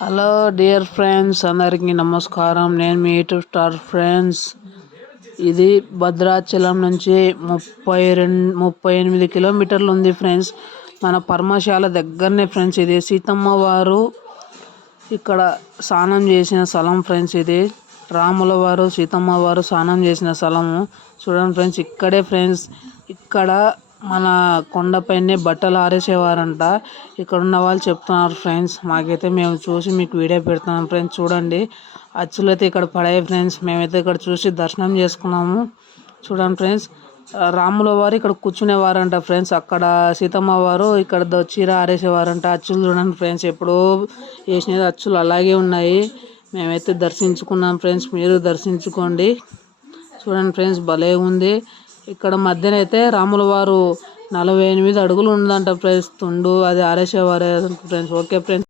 Hello dear friends, అందరికీ నమస్కారం. నేను మీ యూట్యూబ్ స్టార్ ఫ్రెండ్స్. ఇది భద్రాచలం నుంచి 38 కిలోమీటర్లు ఉంది ఫ్రెండ్స్. మన పరమశాల దగ్గరనే ఫ్రెండ్స్. ఇది సీతమ్మ వారు ఇక్కడ స్నానం చేసిన స్థలం ఫ్రెండ్స్. ఇది రాముల వారు సీతమ్మ వారు స్నానం చేసిన స్థలము. చూడండి ఫ్రెండ్స్, ఇక్కడే ఫ్రెండ్స్. ఇక్కడ మన కొండపైనే బట్టలు ఆరేసేవారంట. ఇక్కడ ఉన్న వాళ్ళు చెప్తున్నారు ఫ్రెండ్స్. మాకైతే మేము చూసి మీకు వీడియో పెడుతున్నాం ఫ్రెండ్స్. చూడండి, అచ్చులు అయితే ఇక్కడ పడాయి ఫ్రెండ్స్. మేమైతే ఇక్కడ చూసి దర్శనం చేసుకున్నాము. చూడండి ఫ్రెండ్స్, రాముల వారు ఇక్కడ కూర్చునేవారంట ఫ్రెండ్స్. అక్కడ సీతమ్మ వారు ఇక్కడ చీర ఆరేసేవారంట. అచ్చులు చూడండి ఫ్రెండ్స్, ఎప్పుడో వేసినది అచ్చులు అలాగే ఉన్నాయి. మేమైతే దర్శించుకున్నాం ఫ్రెండ్స్. మీరు దర్శించుకోండి. చూడండి ఫ్రెండ్స్, భలే ఉంది. ఇక్కడ మధ్యనైతే రాముల వారు 48 అడుగులు ఉందంట ఫ్రెండ్స్. తుండు అది ఆరేసేవారు ఫ్రెండ్స్. Okay friends.